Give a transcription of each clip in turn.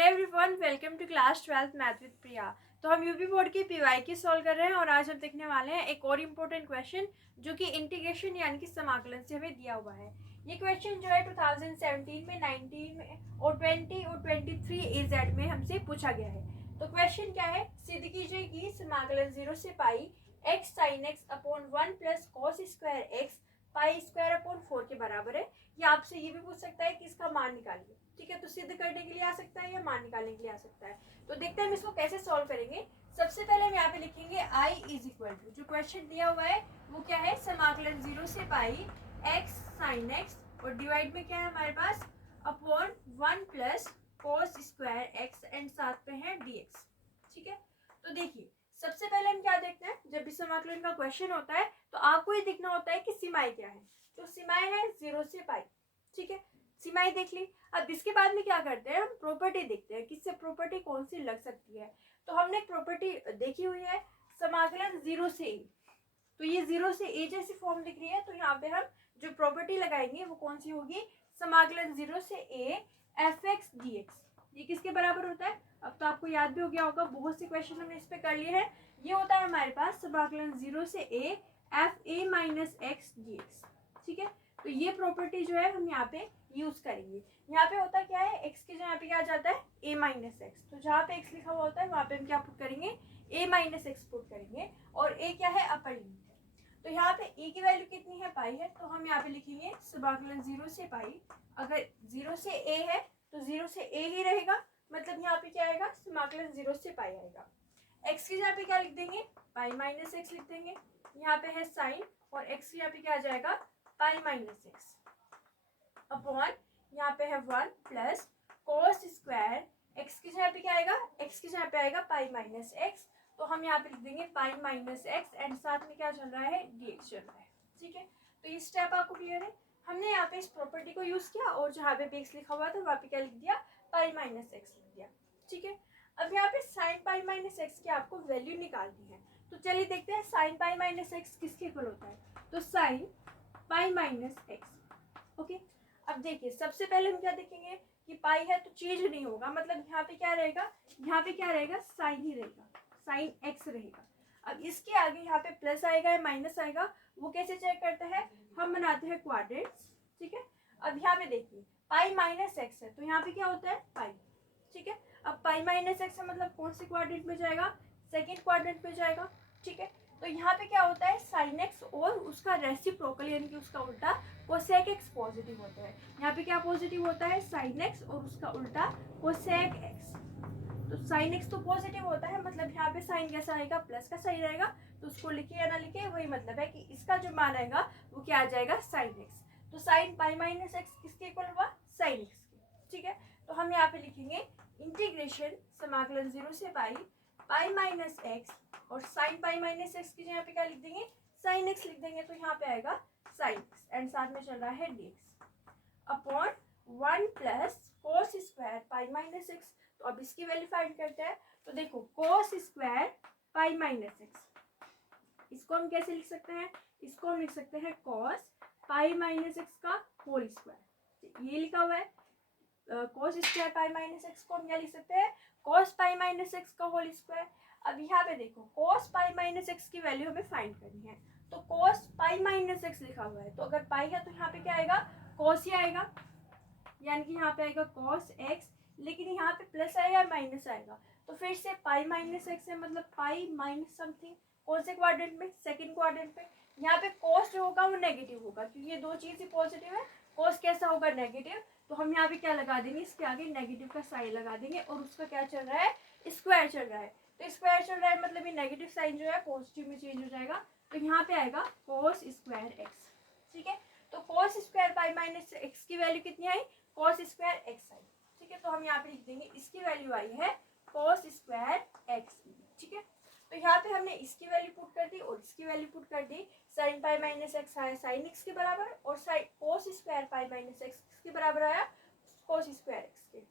Hello everyone, welcome to class 12th math with Priya. तो हम UP board की PYQ solve कर रहे हैं और आज हम देखने वाले हैं एक और इम्पोर्टेंट क्वेश्चन जो कि इंटीग्रेशन यानी कि समाकलन से हमें दिया हुआ है। ये क्वेश्चन जो है 2017 में, 19 में और 20 और 23 एजेड में हमसे पूछा गया है। तो क्वेश्चन क्या है, सिद्ध कीजिए कि समाकलन 0 से pi x sine x upon 1 plus cos square x pi square upon 4 के बराबर है। या आपसे ये भी पूछ सकता है कि इसका मान निकालिए। ठीक है, तो सिद्ध करने के लिए आ सकता है या मान निकालने के लिए आ सकता है। तो देखते हैं हम इसको कैसे सॉल्व करेंगे। सबसे पहले हम यहाँ पे लिखेंगे i इज इक्वल टू, जो क्वेश्चन दिया हुआ है वो क्या है, समाकलन 0 से पाई एक्स साइन एक्स और डिवाइड में क्या है हमारे पास upon 1 plus cos square x and साथ पे है dx। ठीक है, तो देखिए सबसे पहले हम क्या देखते हैं, जब भी समाकलन का क्वेश्चन होता है तो आपको ये देखना होता है कि सीमाएं क्या है। तो सीमाएं है 0 से पाई। ठीक है, सीमाएं देख ली। अब इसके बाद में क्या करते हैं, हम प्रॉपर्टी देखते हैं किससे प्रॉपर्टी कौन सी लग सकती है। तो हमने एक प्रॉपर्टी देखी हुई है, समाकलन 0 से ए। तो ये 0 से ए जैसी फॉर्म दिख रही है, तो यहाँ पे हम जो प्रॉपर्टी लगाएंगे वो कौन सी होगी, समाकलन 0 से A F x d x. ये किसके बराबर होता है, अब तो आपको याद भी हो गया होगा, बहुत से क्वेश्चन हमने इस पे कर लिए हैं। ये होता है हमारे पास समाकलन 0 से A F A minus x d x. ठीक है, तो ये प्रॉपर्टी जो है हम यहाँ पे यूज करेंगे। यहाँ पे होता क्या है, x की जगह पे क्या आ जाता है a माइनस एक्स। तो जहाँ पे x लिखा हुआ होता है वहाँ पे हम क्या पुट करेंगे, a माइनस एक्स पुट करेंगे। और a क्या है, अपर लिमिट है। तो यहाँ पे a की वैल्यू कितनी है, पाई है। तो हम यहाँ पे लिखेंगे समाकलन 0 से पाई। अगर 0 से a है तो 0 से a ही रहेगा, मतलब यहाँ पे क्या आएगा, समाकलन 0 से पाई आएगा। x की जगह पे क्या लिख देंगे, पाई माइनस एक्स लिख देंगे। यहाँ पे है साइन और x की जगह पे क्या आ जाएगा, पाई माइनस एक्स अपॉन यहाँ पे है 1 प्लस कॉस स्क्वायर एक्स की जगह पे क्या आएगा, एक्स की जगह पे आएगा पाई माइनस एक्स। तो हम यहाँ पे लिख देंगे पाई माइनस एक्स एंड साथ में क्या चल रहा है, dx चल रहा है। ठीक है, तो ये स्टेप आपको क्लियर है। हमने यहाँ पे इस प्रॉपर्टी को यूज किया और जहाँ पे एक्स लिखा हुआ था वहाँ पे क्या लिख दिया, पाई माइनस एक्स लिख दिया। ठीक है, अब यहाँ पे साइन पाई माइनस एक्स की आपको वैल्यू निकालनी है। तो चलिए देखते हैं साइन पाई माइनस एक्स किसके इक्वल होता है। तो sine pi minus x. Okay, अब देखिए सबसे पहले हम क्या देखेंगे कि पाई है तो चेंज नहीं होगा, मतलब यहाँ पे क्या रहेगा, यहाँ पे क्या रहेगा, साइन ही रहेगा, साइन एक्स रहेगा। अब इसके आगे यहाँ पे प्लस आएगा या माइनस आएगा, वो कैसे चेक करते हैं, हम बनाते हैं क्वाड्रेंट्स। ठीक है, अब यहाँ पे देखिए पाई माइनस एक्स है तो यहाँ पे क्या होता है, पाई। ठीक है, अब पाई माइनस एक्स है मतलब कौन से क्वाड्रेंट में जाएगा, सेकेंड क्वाड्रेंट में जाएगा। ठीक है, तो यहाँ पे क्या होता है, साइन एक्स और उसका रेसिप्रोकल यानी कि उसका उल्टा कोसेक एक्स पॉजिटिव होता है। यहाँ पे क्या पॉजिटिव होता है, साइन एक्स और उसका उल्टा कोसेक एक्स। तो साइन एक्स तो पॉजिटिव होता है, मतलब यहाँ पे साइन कैसा आएगा, प्लस का साइन रहेगा। तो उसको लिखे या ना लिखे वही मतलब है कि इसका जो मान आएगा वो क्या आ जाएगा, साइन एक्स। तो साइन पाई माइनस एक्स किसके इक्वल हुआ, साइन एक्स के। ठीक है, तो हम यहाँ पे लिखेंगे इंटीग्रेशन समाकलन 0 से पाई पाई माइनस एक्स और साइन पाई माइनस एक्स की जगह पे क्या लिख देंगे, साइन एक्स लिख देंगे। तो यहाँ पे आएगा साइन एक्स एंड साथ में चल रहा है dx upon 1 plus cos square pi minus x. तो अब इसकी वैल्यू फाइंड करते हैं। तो देखो cos square pi minus x, इसको हम कैसे लिख सकते हैं, इसको हम लिख सकते हैं कॉस पाई माइनस एक्स का होल स्क्वायर। ये लिखा हुआ है cos square pi minus x को हम क्या लिख सकते हैं, कॉस पाई माइनस एक्स का होल स्क्वायर। अब यहाँ पे देखो कॉस पाई माइनस एक्स की वैल्यू हमें फाइंड करनी है। तो कॉस पाई माइनस एक्स लिखा हुआ है तो अगर पाई है तो यहाँ पे क्या आएगा, कॉस ही आएगा, यानी कि यहाँ पे आएगा कॉस एक्स। लेकिन यहाँ पे प्लस आएगा माइनस आएगा, तो फिर से पाई माइनस एक्स है मतलब पाई माइनस समथिंग। कौन से क्वाड्रेंट में, सेकंड क्वाड्रेंट पे। यहाँ पे कॉस जो होगा वो नेगेटिव होगा क्योंकि ये दो चीज ही पॉजिटिव है। कॉस कैसा होगा, नेगेटिव। तो हम यहाँ पे क्या लगा देंगे, इसके आगे नेगेटिव का साइन लगा देंगे और उसका क्या चल रहा है, स्क्वायर चल रहा है। तो स्क्वायर चल रहा है मतलब ये नेगेटिव साइन जो है पॉजिटिव में चेंज हो जाएगा। तो यहाँ पे आएगा कॉस स्क्वायर एक्स। ठीक है, तो cos square pi minus x की वैल्यू कितनी आई, कॉस स्क्वायर एक्स आई। ठीक है, तो हम यहाँ पे लिख देंगे इसकी वैल्यू आई है कॉस स्क्वायर एक्स। ठीक है, तो यहाँ पे हमने इसकी वैल्यू पुट कर दी और इसकी वैल्यू पुट कर दी। साइन पाई माइनस एक्स आया साइन एक्स के बराबर और sine cos square pi minus x के बराबर आया कोस स्क्वायर एक्स के।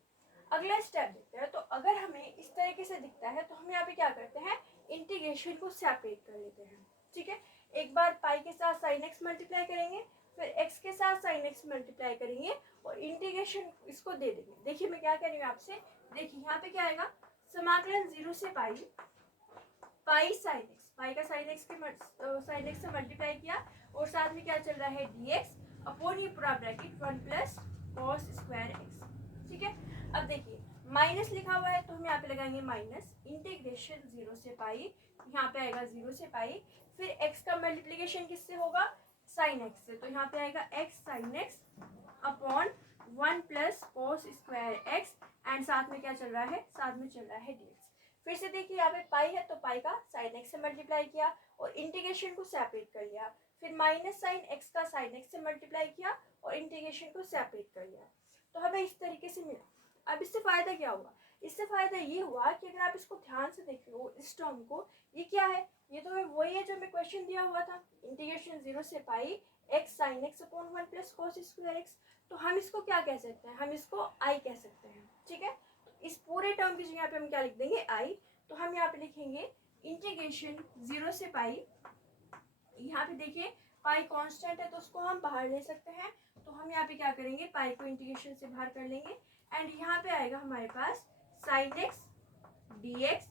अगला स्टेप देखते हैं। तो अगर हमें इस तरीके से दिखता है तो हम यहाँ पे क्या करते हैं, इंटीग्रेशन को सेपरेट कर लेते हैं। ठीक है, एक बार पाई के साथ साइन एक्स मल्टीप्लाई करेंगे, फिर एक्स के साथ साइन एक्स मल्टीप्लाई करेंगे और इंटीग्रेशन इसको दे देंगे। देखिए मैं क्या कह रही हूँ आपसे, देखिए यहाँ पे क्या आएगा, समाकलन 0 से पाई साइन एक्स, पाई का साइन एक्स से मल्टीप्लाई किया और साथ में क्या चल रहा है dx अपॉन ये पूरा bracket 1 plus cos square x. ठीक है, अब देखिए माइनस लिखा हुआ है तो हम यहाँ पे लगाएंगे माइनस इंटीग्रेशन 0 से पाई, यहाँ पे आएगा 0 से पाई, फिर x का मल्टीप्लीकेशन किससे होगा, साइन एक्स से, तो यहाँ पे आएगा x sign x upon 1 plus cos square x and साथ में क्या चल रहा है, साथ में चल रहा है dx। फिर से देखिए यहाँ पे पाई है तो पाई का साइन एक्स से मल्टीप्लाई किया और इंटीग्रेशन को सेपरेट कर लिया, फिर माइनस साइन एक्स का साइन एक्स से मल्टीप्लाई किया और इंटीग्रेशन को सेपरेट कर लिया, तो हमें इस तरीके से मिला। अब इससे फायदा क्या हुआ, इससे फायदा ये हुआ कि अगर आप इसको ध्यान से देख लो इस टर्म को, ये क्या है, ये तो वही है जो हमें क्वेश्चन दिया हुआ था, इंटीग्रेशन 0 से pi x sine x upon 1 plus cos square x. तो हम इसको क्या कह सकते हैं, हम इसको आई कह सकते हैं। ठीक है, इस पूरे टर्म की जगह पे हम क्या लिख देंगे, आई। तो हम यहाँ पे लिखेंगे इंटीग्रेशन 0 से पाई, यहाँ पे देखिए पाई कांस्टेंट है तो उसको हम बाहर ले सकते हैं, तो हम यहाँ पे क्या करेंगे, पाई को इंटीग्रेशन से बाहर कर लेंगे एंड यहाँ पे आएगा हमारे पास sine x d x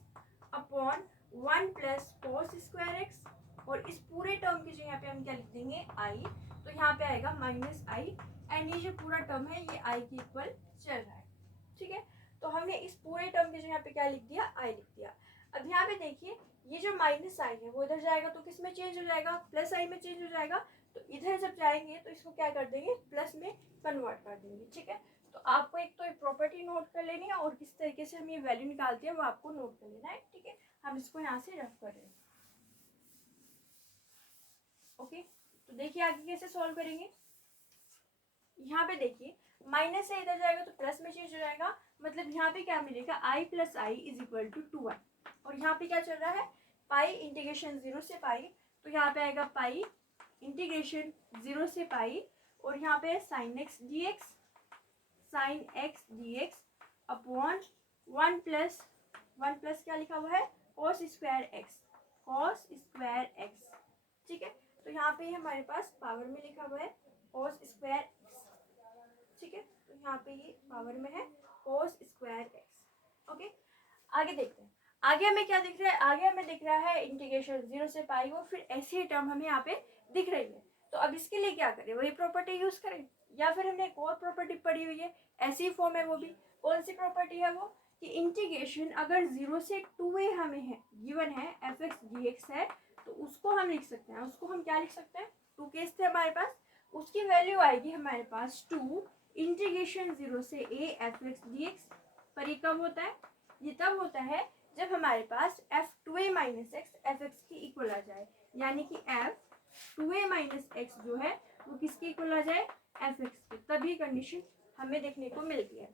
upon 1 plus cos square x, और इस पूरे टर्म की जगह पे हम क्या लिख देंगे, आई। तो यहाँ पे आएगा माइनस आई एंड ये जो पूरा टर्म है ये आई के इक्वल चल रहा है। ठीक है, तो हमने इस पूरे टर्म की जगह पे क्या लिख दिया, आई लिख दिया। अब यहाँ पे देखिए ये जो माइनस आई है वो इधर जाएगा तो किस में चेंज हो जाएगा, प्लस आई में चेंज हो जाएगा, तो इधर जब जाएंगे तो इसको क्या कर देंगे, प्लस में कन्वर्ट कर देंगे। ठीक है, तो आपको एक तो ये प्रॉपर्टी नोट कर लेनी है और किस तरीके से हम ये वैल्यू निकालते हैं वो आपको नोट कर लेना है। ठीक है, हम इसको यहाँ से रफ कर रहे हैं। ओके, तो देखिए आगे कैसे सॉल्व करेंगे। यहाँ पे देखिए माइनस से इधर जाएगा तो प्लस में चेंज हो जाएगा, मतलब यहाँ पे क्या मिलेगा, i plus i is equal to 2i, और यहाँ पे क्या चल रहा है, पाई इंटीग्रेशन 0 से पाई, तो यहाँ पे आएगा पाई इंटीग्रेशन 0 से पाई और यहाँ पे sign x d x upon 1 plus क्या लिखा हुआ है, कॉस स्क्वायर एक्स। ठीक है, तो यहाँ पे हमारे पास पावर में लिखा हुआ है कॉस स्क्वायर एक्स। ठीक है, तो यहाँ पे ये पावर में है कॉस स्क्वायर एक्स। ओके, आगे देखते हैं, आगे हमें क्या दिख रहा है, आगे हमें दिख रहा है इंटीग्रेशन 0 से पाई और फिर ऐसी ही टर्म हमें यहाँ पे दिख रही है। तो अब इसके लिए क्या करें, वही प्रॉपर्टी यूज करें या फिर हमने एक और प्रॉपर्टी पढ़ी हुई है, ऐसी फॉर्म है वो भी, कौन सी प्रॉपर्टी है वो, कि इंटीग्रेशन अगर 0 से 2a हमें है गिवन है एफ एक्स डी एक्स है, तो उसको हम लिख सकते हैं, उसको हम क्या लिख सकते हैं, 2 केस थे हमारे पास, उसकी वैल्यू आएगी हमारे पास 2 इंटीग्रेशन 0 से a f x d x. पर ये कब होता है, ये तब होता है जब हमारे पास f2a minus x F x की इक्वल आ जाए, यानी कि f2a माइनस एक्स जो है वो किसके इक्वल आ जाए, एफ एक्स की, तभी कंडीशन हमें देखने को मिलती है।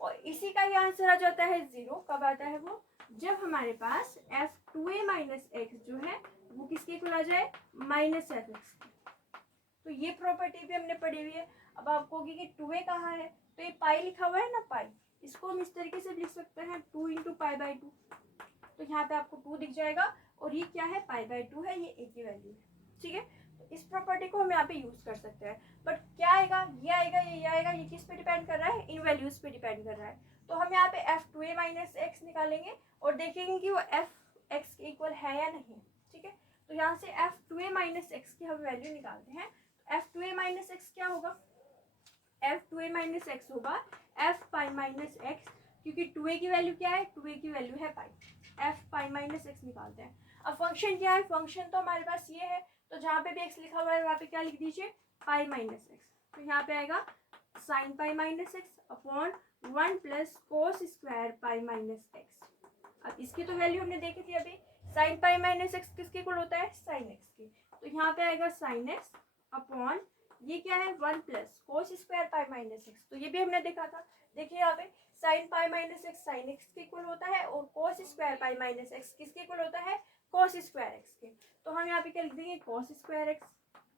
और इसी का ही आंसर आ जाता है 0, कब आता है वो, जब हमारे पास f2a माइनस एक्स जो है वो किसके इक्वल आ जाए, माइनस एफ एक्स की। तो ये प्रॉपर्टी भी हमने पढ़ी हुई है। अब आप कहोगे कि 2a कहाँ है, तो ये पाई लिखा हुआ है ना, पाई, इसको हम इस तरीके से लिख सकते हैं 2 इंटू पाई बाई 2, तो यहाँ पे आपको 2 दिख जाएगा और ये क्या है, पाई बाई 2 है, ये a की वैल्यू है। ठीक है, तो इस प्रॉपर्टी को हम यहाँ पे यूज कर सकते हैं। बट क्या आएगा, ये आएगा, ये आएगा, ये किस पे डिपेंड कर रहा है, इन वैल्यूज पे डिपेंड कर रहा है। तो हम यहाँ पे f2a माइनस एक्स निकालेंगे और देखेंगे कि वो एफ एक्स के इक्वल है या नहीं। ठीक है, तो यहाँ से f2a माइनस एक्स की हम वैल्यू निकालते हैं। f2a माइनस एक्स क्या होगा, f2a माइनस एक्स होगा f पाई माइनस एक्स, क्योंकि 2a की वैल्यू क्या है, 2a की वैल्यू है पाई, f पाई माइनस एक्स निकालते हैं। अब फंक्शन क्या है, फंक्शन तो हमारे पास ये है, तो जहाँ पे भी x लिखा हुआ है वहाँ पे क्या लिख दीजिए, पाई माइनस एक्स, तो यहाँ पे आएगा sine pi minus x upon 1 plus cos square pi minus x. अब इसकी तो वैल्यू हमने देखी थी अभी, साइन पाई माइनस एक्स किसके इक्वल होता है, साइन एक्स की, तो यहाँ पे आएगा साइन एक्स अपॉन ये क्या है 1 plus cos square pi minus x, तो ये भी हमने देखा था। देखिए यहाँ पे sine pi minus x sine x के इक्वल होता है और cos square pi minus x किसके इक्वल होता है, कोस स्क्वायर एक्स के, तो हम यहाँ पे क्या लिख देंगे, कोस स्क्वायर एक्स,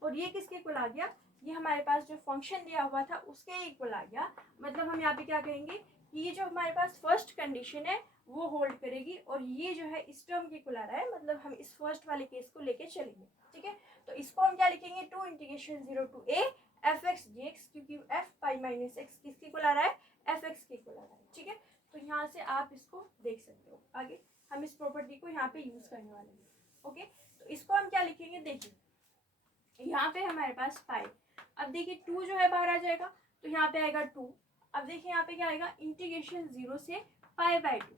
और ये किसके इक्वल आ गया, ये हमारे पास जो फंक्शन दिया हुआ था उसके इक्वल आ गया। मतलब हम यहाँ पे क्या कहेंगे कि ये जो हमारे पास फर्स्ट कंडीशन है वो होल्ड करेगी और ये जो है इस टर्म के इक्वल आ रहा है, मतलब हम इस फर्स्ट वाले केस को लेके चलेंगे। ठीक है, तो इसको हम क्या लिखेंगे, 2 integration 0 to a f x d x, क्योंकि f पाई माइनस एक्स किसके इक्वल आ रहा है, एफ एक्स के इक्वल आ रहा है। ठीक है, तो यहाँ से आप इसको देख सकते हो। आगे हम इस प्रॉपर्टी को यहाँ पे यूज करने वाले हैं। ओके, तो इसको हम क्या लिखेंगे, देखिए यहाँ पे हमारे पास पाई, अब देखिए 2 जो है बाहर आ जाएगा तो यहाँ पे आएगा 2। अब देखिए यहाँ पे क्या आएगा, इंटीग्रेशन 0 से पाई बाई 2,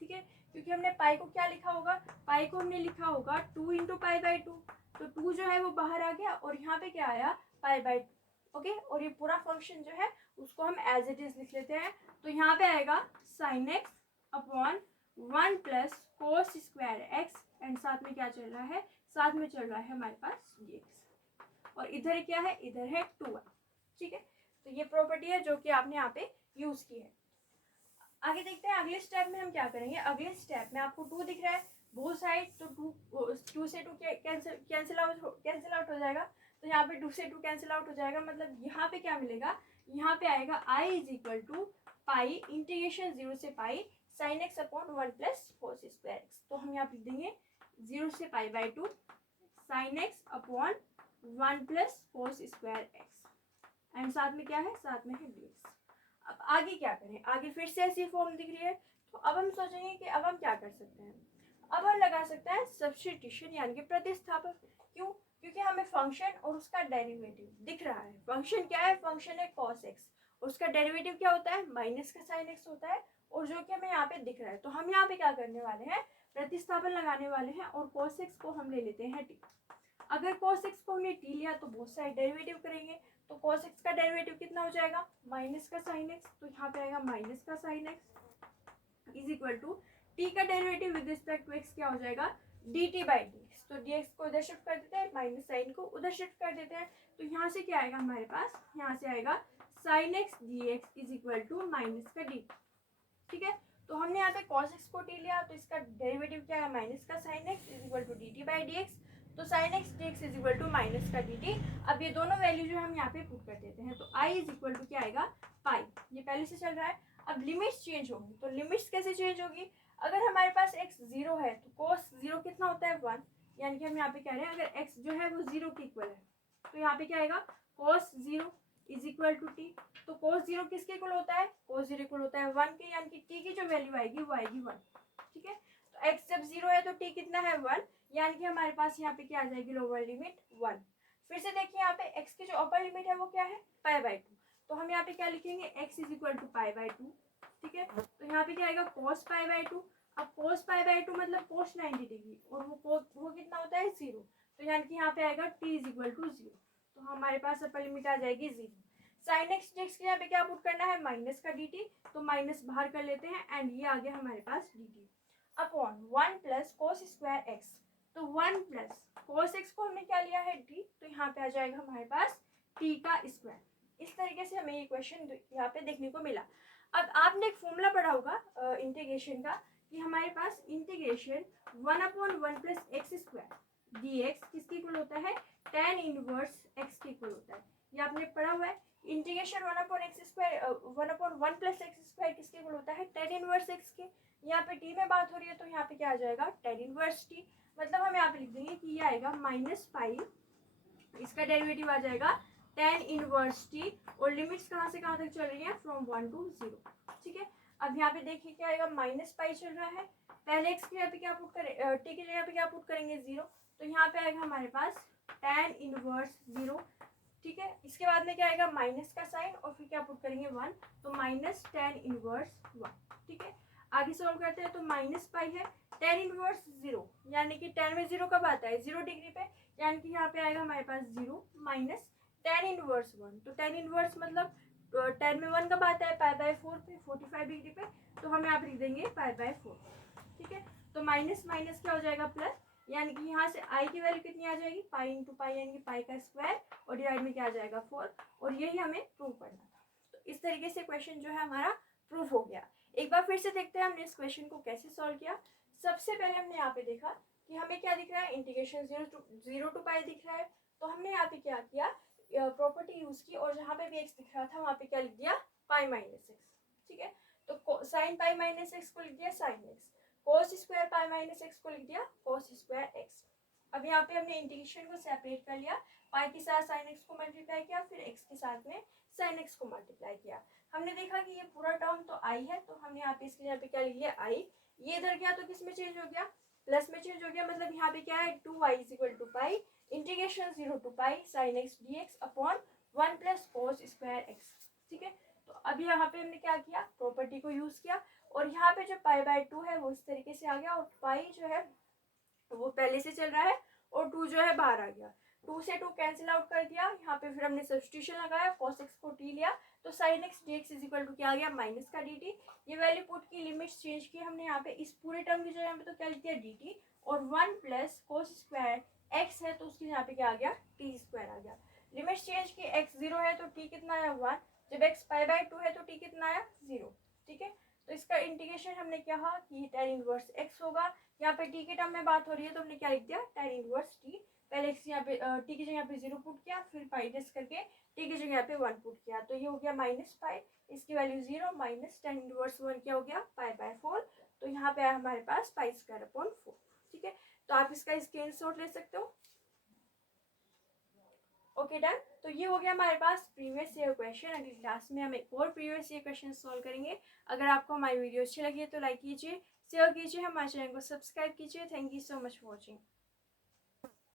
ठीक है, क्योंकि हमने पाई को क्या लिखा होगा, पाई को हमने लिखा होगा 2 इंटू पाई बाई 2, तो 2 जो है वो बाहर आ गया और यहाँ पे क्या आया, पाई बाई 2। ओके, और ये पूरा फंक्शन जो है उसको हम एज इट इज लिख लेते हैं। तो यहाँ पे आएगा sign x upon 1 plus cos square x, and साथ में क्या चल रहा है, साथ में चल रहा है हमारे पास dx, और इधर क्या है, इधर है 2y, ठीक है। तो ये प्रॉपर्टी है जो कि आपने यहाँ पे यूज की है। आगे देखते हैं अगले स्टेप में हम क्या करेंगे। अगले स्टेप में आपको 2 दिख रहा है बोथ साइड, तो 2 से 2 कैंसिल आउट हो जाएगा, तो यहाँ पे 2 से 2 कैंसिल आउट हो जाएगा, मतलब यहाँ पे क्या मिलेगा, यहाँ पे आएगा i is equal to pi integration 0 से pi sine x upon 1 plus cos square x. तो हम यहाँ पे लिख देंगे 0 से pi by 2 sine x upon 1 plus cos square x, and साथ में क्या है, साथ में है dx। अब आगे क्या करें, आगे फिर से ऐसी फॉर्म दिख रही है, तो अब हम सोचेंगे कि अब हम क्या कर सकते हैं। अब हम लगा सकते हैं सब्स्टिट्यूशन यानी कि प्रतिस्थापन। क्यों, क्योंकि हमें फंक्शन और उसका डेरिवेटिव दिख रहा है। फंक्शन क्या है, फंक्शन है cos x, उसका डेरिवेटिव क्या होता है, माइनस का साइन x होता है, और जो कि हमें यहाँ पे दिख रहा है। तो हम यहाँ पे क्या करने वाले हैं, प्रतिस्थापन लगाने वाले हैं, और cos x को हम ले लेते हैं t। अगर cos x को हमने t लिया तो बहुत सारे डेरिवेटिव करेंगे, तो cos x का डेरिवेटिव कितना हो जाएगा, माइनस का साइन x, तो यहाँ पे आएगा माइनस का sine x is equal to t का derivative with respect to x क्या हो जाएगा, dt बाई dx। तो dx को इधर शिफ्ट कर देते हैं, माइनस साइन को उधर शिफ्ट कर देते हैं, तो यहाँ से क्या आएगा हमारे पास, यहाँ से आएगा sine x dx is equal to minus का dt, ठीक है। तो हमने यहाँ पे cos x को t लिया, तो इसका डेरिवेटिव क्या है, माइनस का sine x is equal to dt by dx, तो sine x dx is equal to minus का dt। अब ये दोनों वैल्यू जो हम यहाँ पे पुट कर देते हैं, तो i इज इक्वल टू क्या आएगा, पाई, ये पहले से चल रहा है। अब लिमिट्स चेंज होंगी, तो लिमिट्स कैसे चेंज होगी, अगर हमारे पास x 0 है तो cos 0 कितना होता है, 1, यानी कि हम यहाँ पे कह रहे हैं अगर x जो है वो 0 के इक्वल है, तो यहाँ पे क्या आएगा, cos 0 is equal to t। तो cos 0 किसके इक्वल होता है, cos 0 इक्वल होता है 1 के, यानी कि t की जो वैल्यू आएगी वो आएगी 1, ठीक है। तो x जब 0 है तो t कितना है, 1, यानी कि हमारे पास यहाँ पे क्या आ जाएगी, लोअर लिमिट 1। फिर से देखिए यहाँ पे x की जो अपर लिमिट है वो क्या है, पाई बाई 2, तो हम यहाँ पे क्या लिखेंगे, x is equal to pi by 2, ठीक है। तो यहाँ पे क्या आएगा, cos पाई बाई 2। अब cos पाई बाई 2 मतलब cos 90 डिग्री, और वो कितना होता है, 0, तो यानी कि यहाँ पे आएगा t इज इक्वल टू 0, तो हमारे पास अपर लिमिट आ जाएगी 0। साइन एक्स dx के यहाँ पे क्या पुट करना है, माइनस का dt, तो माइनस बाहर कर लेते हैं, एंड ये आ गया हमारे पास dt upon 1 plus cos square x. तो 1 प्लस कोस एक्स को हमने क्या लिया है, t, तो यहाँ पे आ जाएगा हमारे पास t का स्क्वायर। इस तरीके से हमें ये क्वेश्चन यहाँ पे देखने को मिला। अब आपने एक फॉर्मूला पढ़ा होगा इंटीग्रेशन का, कि हमारे पास integration 1 upon 1 plus x square dx किसके इक्वल होता है, tan इनवर्स x के इक्वल होता है। ये आपने पढ़ा हुआ है। Integration 1 upon x square 1 upon 1 plus x square किसके इक्वल होता है, tan इनवर्स x के। यहाँ पे t में बात हो रही है, तो यहाँ पे क्या आ जाएगा, tan इनवर्स t, मतलब हम यहाँ पे लिख देंगे कि ये आएगा माइनस पाई, इसका डेरिवेटिव आ जाएगा tan इनवर्स t, और लिमिट्स कहाँ से कहाँ तक चल रही है, फ्रॉम 1 to 0, ठीक है। अब यहाँ पे देखिए क्या आएगा, माइनस पाई चल रहा है, पहले x की जगह पे क्या पुट करें, t की जगह पे क्या पुट करेंगे, 0, तो यहाँ पे आएगा हमारे पास tan इनवर्स 0, ठीक है। इसके बाद में क्या आएगा, माइनस का साइन, और फिर क्या पुट करेंगे 1, तो माइनस tan इनवर्स 1, ठीक है। आगे सॉल्व करते हैं, तो माइनस पाई है, tan इनवर्स 0, यानी कि tan में 0 कब आता है, 0 डिग्री पे, यानी कि यहाँ पे आएगा हमारे पास 0 माइनस tan इनवर्स 1। तो tan इनवर्स मतलब tan में 1 कब आता है, पाई बाई 4 पे, 45 डिग्री पे, तो हम यहाँ पे लिख देंगे पाई बाई 4, ठीक है। तो माइनस माइनस क्या हो जाएगा, प्लस, यानी कि यहाँ से i की वैल्यू कितनी आ जाएगी, पाई इंटू पाई, यानी कि पाई का स्क्वायर, और डिवाइड में क्या आ जाएगा 4, और यही हमें प्रूव करना था। तो इस तरीके से क्वेश्चन जो है हमारा प्रूव हो गया। एक बार फिर से देखते हैं हमने इस क्वेश्चन को कैसे सॉल्व किया। सबसे पहले हमने यहाँ पे देखा कि हमें क्या दिख रहा है, इंटीग्रेशन 0 टू पाई दिख रहा है, तो हमने यहाँ पे क्या किया, प्रॉपर्टी यूज की, और जहाँ पे भी x दिख रहा था वहाँ पे क्या लिख दिया, पाई माइनस एक्स, ठीक है। तो साइन पाई माइनस एक्स को लिख दिया sine x, cos square pi minus x को लिख दिया कोस स्क्वायर एक्स। अब यहाँ पे हमने इंटीग्रेशन को सेपरेट कर लिया, पाई के साथ साइन एक्स को मल्टीप्लाई किया, फिर एक्स के साथ में साइन एक्स को मल्टीप्लाई किया। हमने देखा कि ये पूरा टर्म तो आई है, तो हमने यहाँ पे इसके यहाँ पे क्या लिख लिया आई, ये इधर गया तो किस में चेंज हो गया, प्लस में चेंज हो गया, मतलब यहाँ पे क्या है 2y is equal to pi integration 0 to pi sine x d x upon 1 plus cos square x. ठीक है, तो अब यहाँ पे हमने क्या किया, प्रॉपर्टी को यूज किया, और यहाँ पे जो पाई बाय 2 है वो इस तरीके से आ गया, और पाई जो है वो पहले से चल रहा है, और 2 जो है बाहर आ गया, 2 से 2 कैंसिल आउट कर दिया। यहाँ पे फिर हमने सब्स्टिट्यूशन लगाया, cos x को t लिया, तो sin x dx is equal to क्या आ गया, माइनस का dt। ये वैल्यू पुट की, लिमिट्स चेंज की हमने यहाँ पे, इस पूरे टर्म की जगह यहाँ पे तो क्या लिख दिया dt, और 1 प्लस कोस स्क्वायर x है तो उसके यहाँ पे क्या आ गया t स्क्वायर आ गया। लिमिट्स चेंज की, x 0 है तो t कितना आया 1, जब x पाई बाय 2 है तो t कितना आया 0। ठीक है, तो इसका इंटीग्रेशन हमने क्या कहा कि tan इनवर्स x होगा, यहाँ पे t के टर्म में बात हो रही है तो हमने क्या लिख दिया tan इनवर्स t, पहले x यहाँ पे t की जगह यहाँ पे 0 पुट किया, फिर पाई डिस करके t की जगह यहाँ पे 1 पुट किया, तो ये हो गया माइनस पाई, इसकी वैल्यू 0 माइनस tan इनवर्स 1 क्या हो गया पाई बाय 4, तो यहाँ पे आया हमारे पास पाई स्क्वायर अपॉन 4। ठीक है, तो आप इसका स्क्रीनशॉट ले सकते हो। ओके डन, तो ये हो गया हमारे पास प्रीवियस ईयर क्वेश्चन। अगली क्लास में हम एक और प्रीवियस ईयर क्वेश्चन सॉल्व करेंगे। अगर आपको हमारी वीडियो अच्छी लगी है तो लाइक कीजिए, शेयर कीजिए, हमारे चैनल को सब्सक्राइब कीजिए। Thank you so much for watching.